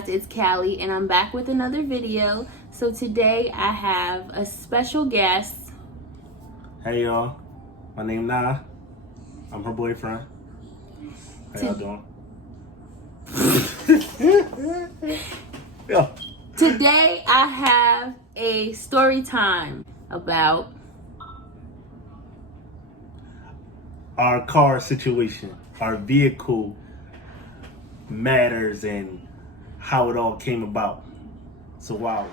guys, it's Callie and I'm back with another video. So today I have a special guest. Hey y'all, my name Nah. I'm her boyfriend. How y'all doing? Yeah. Today I have a story time about Our car situation, our vehicle matters and how it all came about. So wow.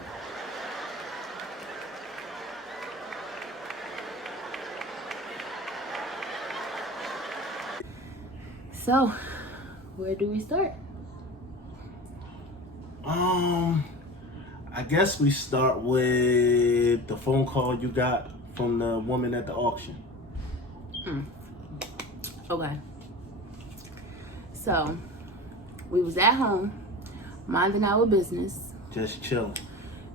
So, where do we start? I guess we start with the phone call you got from the woman at the auction. Okay. So, we was at home, minding our business, Just chilling.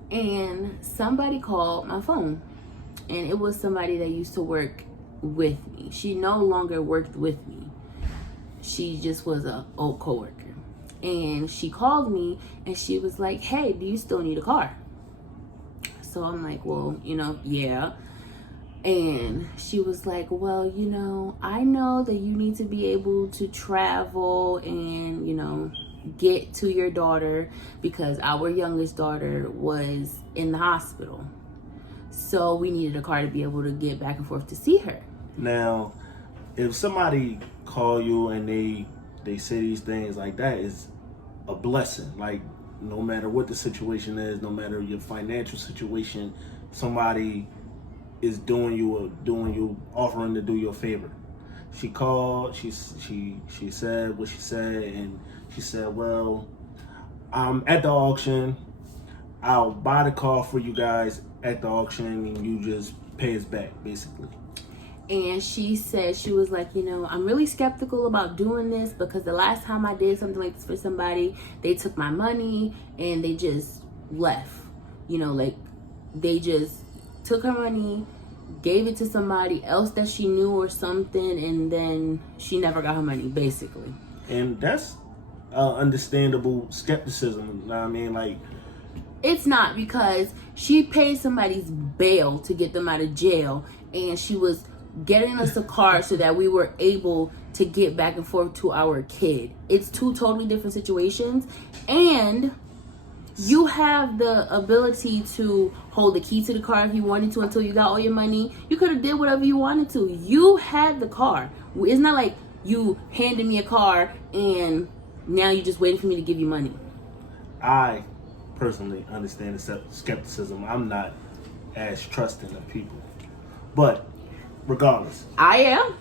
and somebody called my phone. And it was somebody that used to work with me. She no longer worked with me. She just was an old coworker. And she called me and she was like, hey, do you still need a car? So I'm like, well, yeah. And she was like, well, I know that you need to be able to travel and, get to your daughter because our youngest daughter was in the hospital. So we needed a car to be able to get back and forth to see her. Now, if somebody call you and they say these things like that, is a blessing. Like, no matter what the situation is, no matter your financial situation, somebody is offering to do you a favor. She called, she said what she said, and she said, well, I'm at the auction, I'll buy the car for you guys at the auction and you just pay us back, basically. And she said, she was like, I'm really skeptical about doing this because the last time I did something like this for somebody, they took my money and they just left. They just took her money, gave it to somebody else that she knew or something, and then she never got her money, basically. And that's understandable skepticism. You know what I mean? Like, it's not, because she paid somebody's bail to get them out of jail, and she was getting us a car so that we were able to get back and forth to our kid. It's two totally different situations, and you have the ability to hold the key to the car if you wanted to until you got all your money. You could have did whatever you wanted to. You had the car. It's not like you handed me a car and now you're just waiting for me to give you money. I personally understand the skepticism. I'm not as trusting of people. But regardless, I am.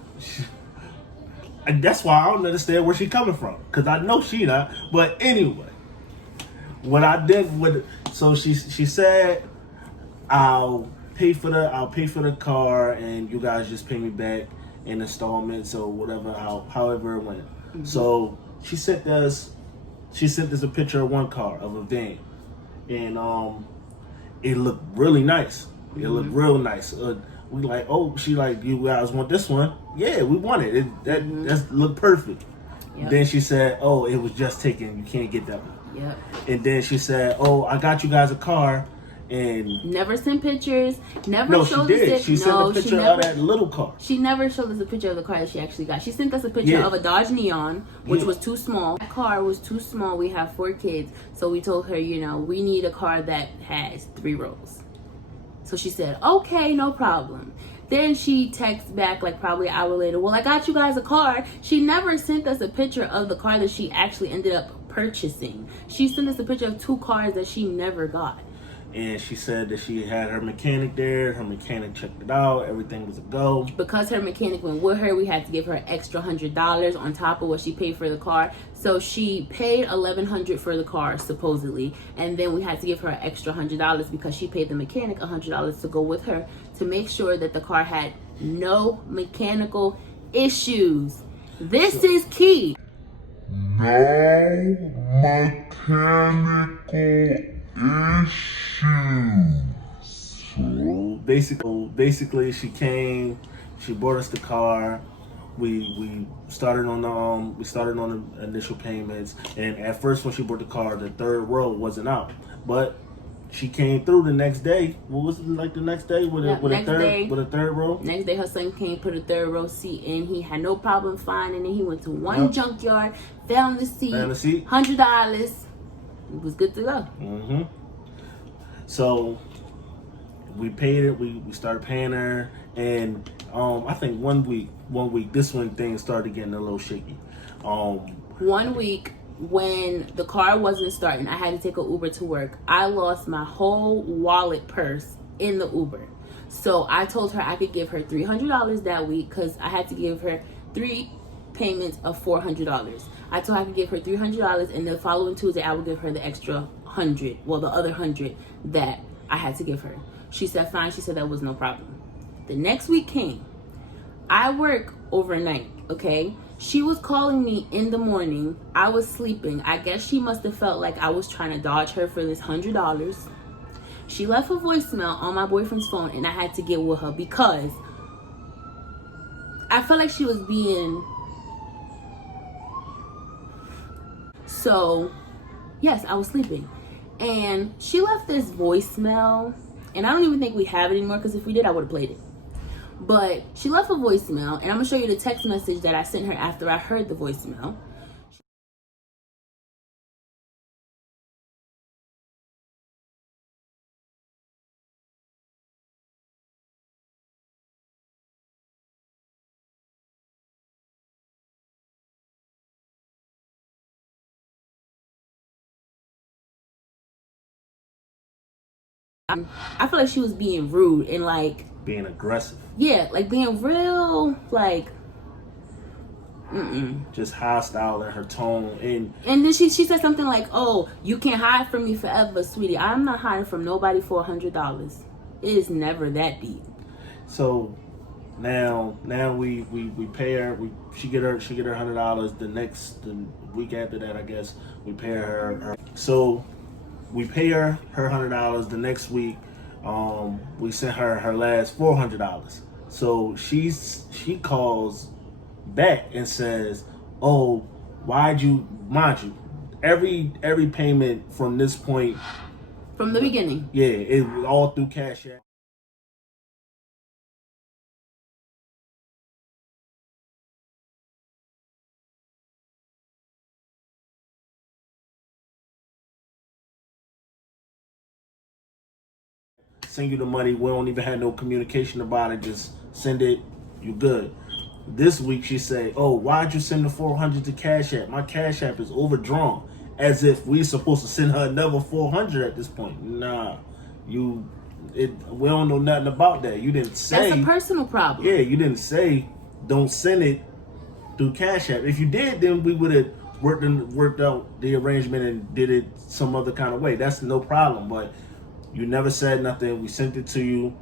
And that's why I don't understand where she's coming from, because I know she not. But anyway, what I did with, so she said, I'll pay for the car and you guys just pay me back in installments or whatever, however it went. Mm-hmm. So she sent us a picture of one car, of a van, and it looked really nice. It looked real nice. We like, oh, she like, you guys want this one? Yeah, we want it. That looked perfect. Yep. Then she said, oh, it was just taken. You can't get that one. Yep. And then she said, oh, I got you guys a car. And never sent pictures. No, she did. She sent a picture of that little car. She never showed us a picture of the car that she actually got. She sent us a picture of a Dodge Neon, which was too small. That car was too small. We have 4 kids. So we told her, we need a car that has 3 rows. So she said, okay, no problem. Then she texts back like probably an hour later, well, I got you guys a car. She never sent us a picture of the car that she actually ended up purchasing. She sent us a picture of 2 cars that she never got. And she said that she had her mechanic there. Her mechanic checked it out. Everything was a go. Because her mechanic went with her, we had to give her extra $100 on top of what she paid for the car. So she paid $1,100 for the car, supposedly. And then we had to give her an extra $100 because she paid the mechanic $100 to go with her to make sure that the car had no mechanical issues. This is key. No mechanical issues. So basically she came, she bought us the car, we started on the initial payments, and at first when she bought the car, the third row wasn't out, but she came through the next day. What was it like the next day with a third row? Next day, her son came, put a third row seat in. He had no problem finding it. He went to one junkyard, found the seat, $100. It was good to go. Mm-hmm. So we paid it. We started paying her, and I think one week, this when things started getting a little shaky. 1 week. When the car wasn't starting, I had to take an Uber to work. I lost my whole wallet purse in the Uber. So I told her I could give her $300 that week because I had to give her 3 payments of $400. I told her I could give her $300, and the following Tuesday I would give her the extra 100, well, the other 100 that I had to give her. She said fine. She said that was no problem. The next week came. I work overnight, okay? She was calling me in the morning. I was sleeping. I guess she must have felt like I was trying to dodge her for this $100. She left a voicemail on my boyfriend's phone, and I had to get with her because I felt like she was being... So, yes, I was sleeping. And she left this voicemail, and I don't even think we have it anymore because if we did, I would have played it. But she left a voicemail, and I'm going to show you the text message that I sent her after I heard the voicemail. I feel like she was being rude and like... being aggressive. Yeah, like being real, like... Just hostile in her tone. And then she said something like, oh, you can't hide from me forever, sweetie. I'm not hiding from nobody for $100. It is never that deep. So now we pay her. She get her $100. The week after that, I guess, we pay her. So we pay her $100. The next week, we sent her last $400. So she calls back and says, oh, why'd you, mind you, every payment from this point, from the beginning, it was all through Cash App. Send you the money. We don't even have no communication about it. Just send it. You good. This week she said, oh, why'd you send the $400 to Cash App? My Cash App is overdrawn. As if we supposed to send her another $400 at this point. Nah. We don't know nothing about that. You didn't say. That's a personal problem. Yeah, you didn't say don't send it through Cash App. If you did, then we would have worked out the arrangement and did it some other kind of way. That's no problem. But you never said nothing. We sent it to you.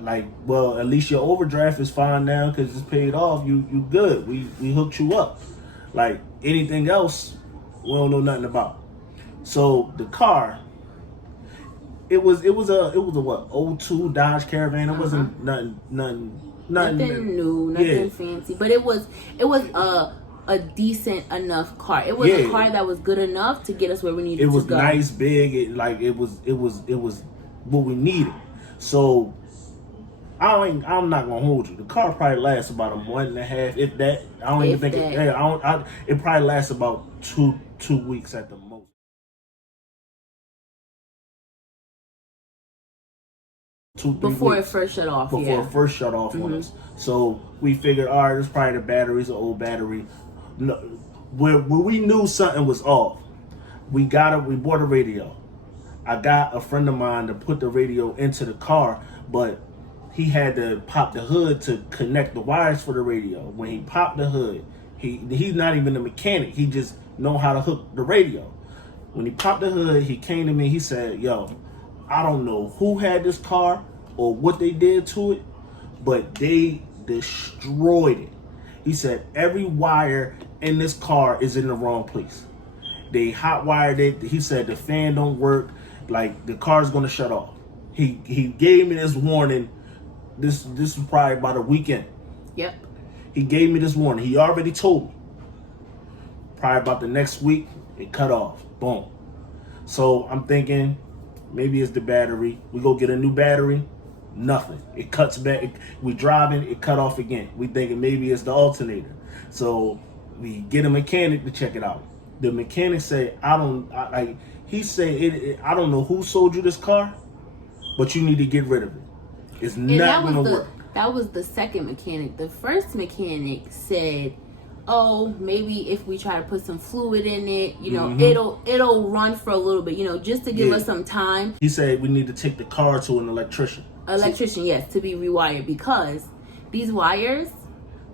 Like, well, at least your overdraft is fine now because it's paid off. You good. We hooked you up. Like anything else, we don't know nothing about. So the car, it was a what, 02 Dodge Caravan. It wasn't nothing new, nothing fancy. But it was a decent enough car. It was a car that was good enough to get us where we needed to go. It was nice, big. It was what we needed. So I'm not gonna hold you. The car probably lasts about a month and a half, if that. I don't even think it. It probably lasts about two weeks at the most. Before it first shut off. Before it first shut off on us. So we figured, all right, it's probably the battery's an old battery. No, where we knew something was off, we bought a radio. I got a friend of mine to put the radio into the car, but he had to pop the hood to connect the wires for the radio. When he popped the hood, he's not even a mechanic. He just know how to hook the radio. When he popped the hood, he came to me. He said, yo, I don't know who had this car or what they did to it, but they destroyed it. He said every wire in this car is in the wrong place. They hot wired it. He said the fan don't work. Like the car's gonna shut off. He gave me this warning. This was probably about a weekend. Yep. He gave me this warning. He already told me. Probably about the next week, it cut off. Boom. So I'm thinking maybe it's the battery. We go get a new battery. Nothing. It cuts back. We driving. It cut off again. We thinking maybe it's the alternator. So we get a mechanic to check it out. The mechanic say, he say, I don't know who sold you this car, but you need to get rid of it. It's not going to work. That was the second mechanic. The first mechanic said, oh, maybe if we try to put some fluid in it, it'll run for a little bit, just to give us some time. He said we need to take the car to an electrician. Yes, to be rewired, because these wires,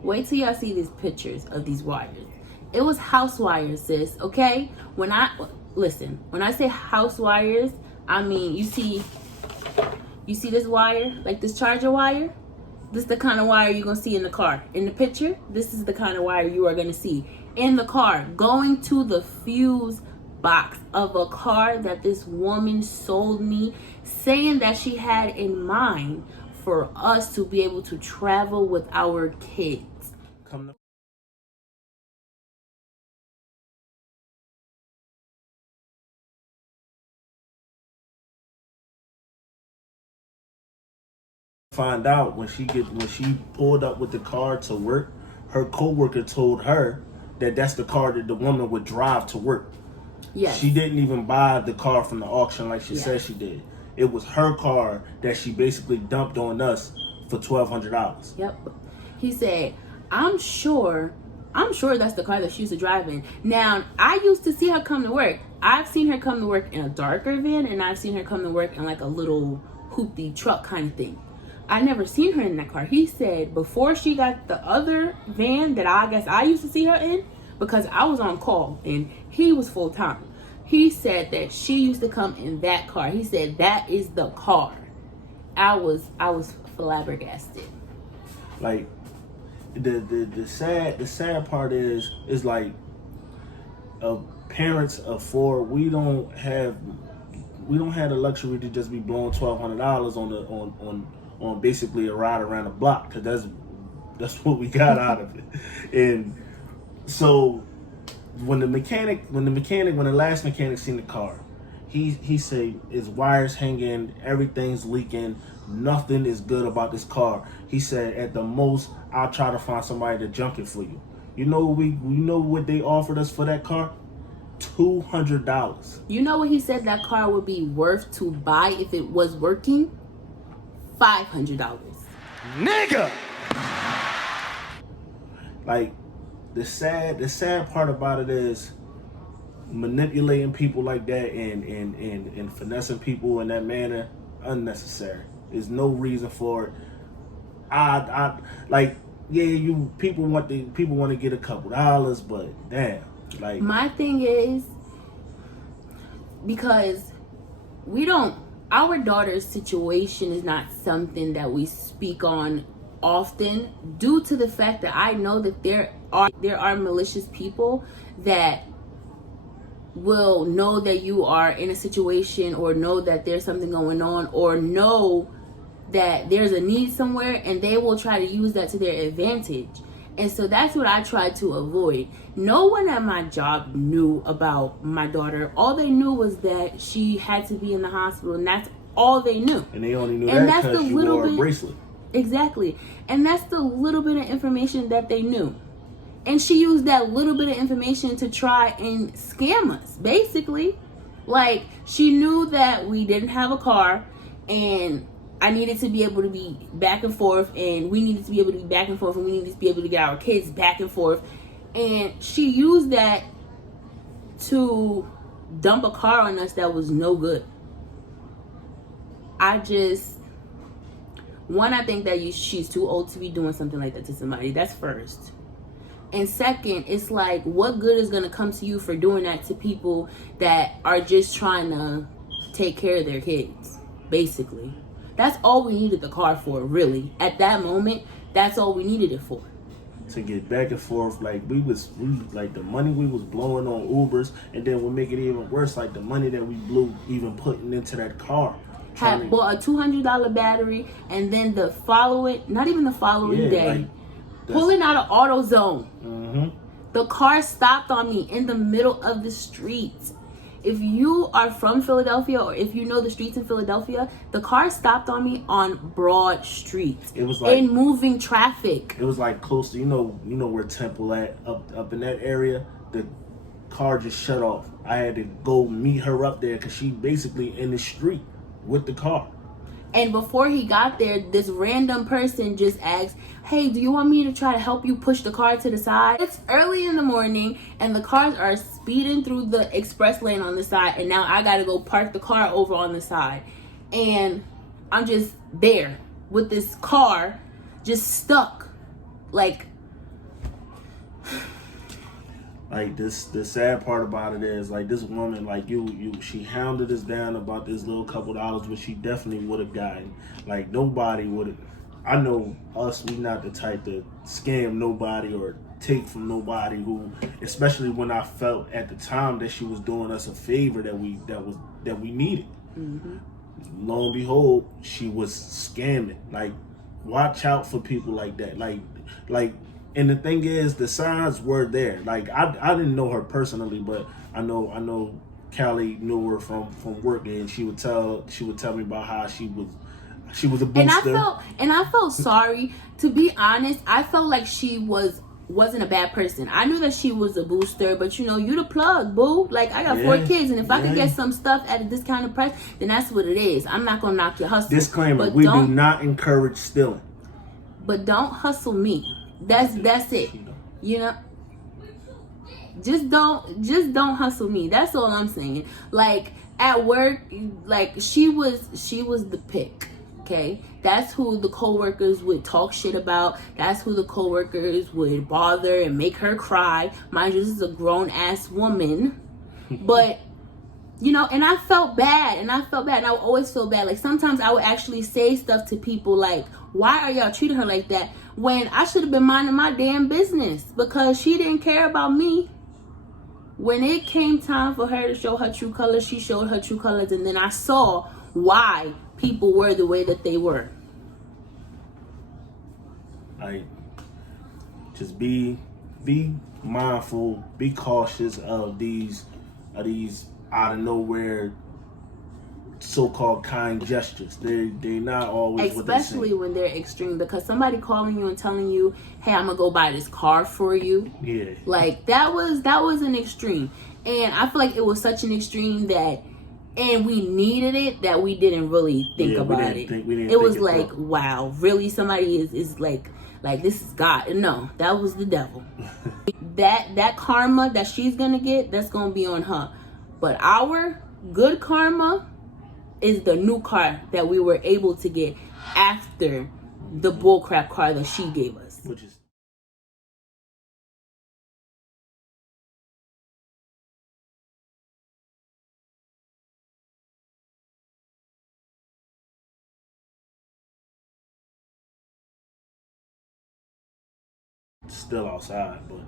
wait till y'all see these pictures of these wires. It was house wires, sis, okay? When I say house wires, I mean, you see this wire, like this charger wire? This is the kind of wire you're going to see in the car. In the picture, this is the kind of wire you are going to see in the car, going to the fuse box of a car that this woman sold me, saying that she had in mind for us to be able to travel with our kids. Find out when she pulled up with the car to work, her coworker told her that that's the car that the woman would drive to work. Yes. She didn't even buy the car from the auction like she said she did. It was her car that she basically dumped on us for $1,200. Yep. He said, I'm sure that's the car that she used to drive in. Now, I used to see her come to work. I've seen her come to work in a darker van, and I've seen her come to work in like a little hoopty truck kind of thing. I never seen her in that car. He said before she got the other van that I guess I used to see her in, because I was on call and he was full time. He said that she used to come in that car. He said that is the car. I was flabbergasted. Like the sad part is like parents of four, we don't have the luxury to just be blowing $1,200 on basically a ride around the block, because that's what we got out of it. And so when the last mechanic seen the car, he said his wires hanging, everything's leaking, nothing is good about this car. He said at the most I'll try to find somebody to junk it for you. You know what they offered us for that car? $200. You know what he said that car would be worth to buy if it was working? $500. Nigga. Like the sad part about it is manipulating people like that and finessing people in that manner, unnecessary. There's no reason for it. People want to get a couple dollars, but damn, like my thing is, because our daughter's situation is not something that we speak on often, due to the fact that I know that there are malicious people that will know that you are in a situation, or know that there's something going on, or know that there's a need somewhere, and they will try to use that to their advantage. And so that's what I tried to avoid. No one at my job knew about my daughter. All they knew was that she had to be in the hospital, and that's all they knew. And they only knew that because you wore a bracelet. Exactly. And that's the little bit of information that they knew. And she used that little bit of information to try and scam us, basically. Like, she knew that we didn't have a car, and I needed to be able to be back and forth, and we needed to be able to be back and forth, and we needed to be able to get our kids back and forth. And she used that to dump a car on us that was no good. I think that she's too old to be doing something like that to somebody. That's first. And second, it's like, what good is going to come to you for doing that to people that are just trying to take care of their kids, basically? That's all we needed the car for, really. At that moment, that's all we needed it for. To get back and forth, like we like the money we was blowing on Ubers, and then we'll make it even worse, like the money that we blew even putting into that car. Bought a $200 battery, and then not even the following day, pulling out of AutoZone. Mm-hmm. The car stopped on me in the middle of the street. If you are from Philadelphia, or if you know the streets in Philadelphia, the car stopped on me on Broad Street. It was like in moving traffic. It was like close to you know where Temple at up in that area. The car just shut off. I had to go meet her up there because she basically in the street with the car. And before he got there, this random person just asked, hey, do you want me to try to help you push the car to the side? It's early in the morning and the cars are speeding through the express lane on the side, and now I gotta go park the car over on the side. And I'm just there with this car just stuck. Like this, the sad part about it is like this woman, like she hounded us down about this little couple dollars, which she definitely would have gotten. Like nobody would have. I know us, we not the type to scam nobody or take from nobody who, especially when I felt at the time that she was doing us a favor that we needed. Mm-hmm. Lo and behold, she was scamming. Like, watch out for people like that. Like. And the thing is, the signs were there. Like I didn't know her personally, but I know Callie knew her from work, and she would tell me about how she was a booster. And I felt sorry. To be honest, I felt like she wasn't a bad person. I knew that she was a booster, but you the plug, boo. Like I got 4 kids, and if I could get some stuff at a discounted price, then that's what it is. I'm not gonna knock your hustle. Disclaimer: but we do not encourage stealing. But don't hustle me. That's it. Just don't hustle me. That's all I'm saying. Like at work, like she was the pick. Okay, that's who the coworkers would talk shit about. That's who the coworkers would bother and make her cry. Mind you, this is a grown ass woman, but and I felt bad, and I would always feel bad. Like sometimes I would actually say stuff to people like, why are y'all treating her like that? When I should have been minding my damn business, because she didn't care about me. When it came time for her to show her true colors, she showed her true colors, and then I saw why people were the way that they were. Like, just be mindful, be cautious of these out of nowhere so-called kind gestures. They're not always especially when they're extreme, because somebody calling you and telling you, hey, I'm gonna go buy this car for you. Yeah. Like that was an extreme, and I feel like it was such an extreme that, and we needed it, that we didn't really think about it. It was like, wow, really, somebody is like this is God. No, that was the devil. that karma that she's gonna get, that's gonna be on her. But our good karma is the new car that we were able to get after the bullcrap car that she gave us. Which is still outside, but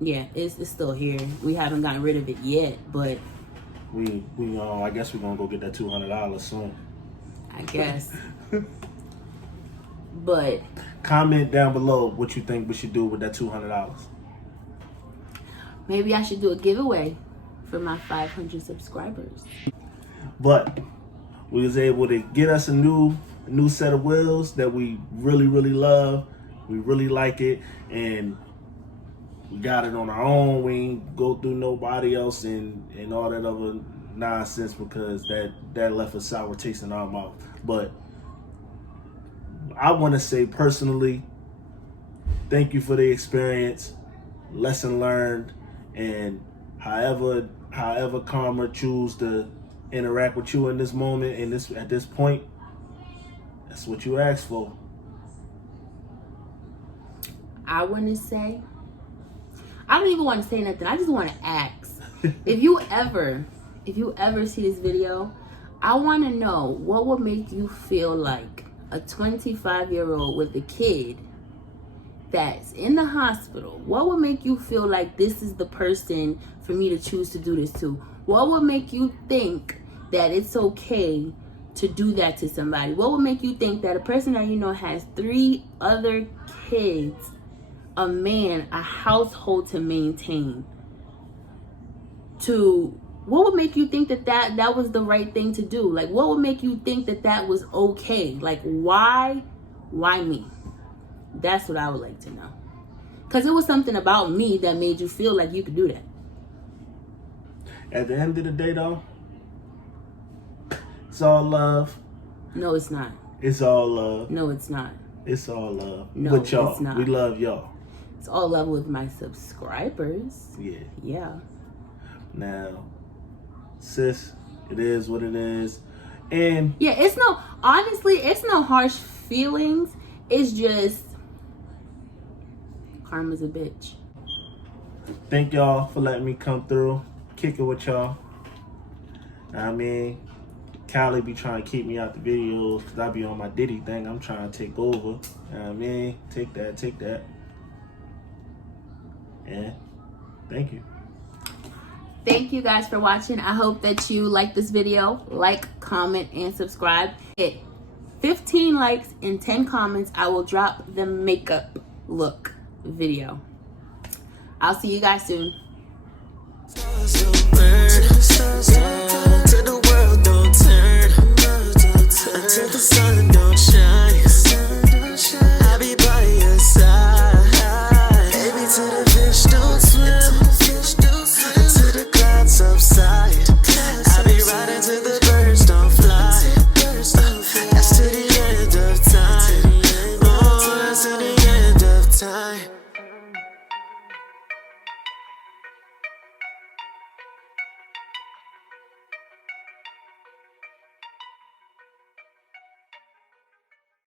yeah, it's still here. We haven't gotten rid of it yet, but we I guess we're gonna go get that $200 soon. I guess. But comment down below what you think we should do with that $200. Maybe I should do a giveaway for my 500 subscribers. But we was able to get us a new set of wheels that we really love. We really like it, and we got it on our own. We ain't go through nobody else and all that other nonsense, because that left a sour taste in our mouth. But I want to say personally, thank you for the experience, lesson learned, and however karma choose to interact with you in this moment, at this point, that's what you asked for. I want to say, I don't even want to say nothing. I just want to ask. If you ever see this video, I want to know what would make you feel like a 25-year-old with a kid that's in the hospital. What would make you feel like this is the person for me to choose to do this to? What would make you think that it's okay to do that to somebody? What would make you think that a person that has 3 other kids a man a household to maintain, to what would make you think that was the right thing to do? Like, what would make you think that was okay? Like, why me? That's what I would like to know. Because it was something about me that made you feel like you could do that. At the end of the day, though, it's all love. No, it's not. It's all love. No, it's not. It's all love. No, with y'all. it's not. We love y'all. It's all love with my subscribers. Yeah. Yeah. Now, sis, it is what it is. And yeah, it's no harsh feelings. It's just karma's a bitch. thank y'all for letting me come through, kick it with y'all. I mean, Callie be trying to keep me out the videos because I be on my Diddy thing. I'm trying to take over. I mean, take that. And thank you. Thank you guys for watching. I hope that you like this video. Like, comment, and subscribe. Hit 15 likes and 10 comments. I will drop the makeup look video. I'll see you guys soon. To the world, don't turn until the sun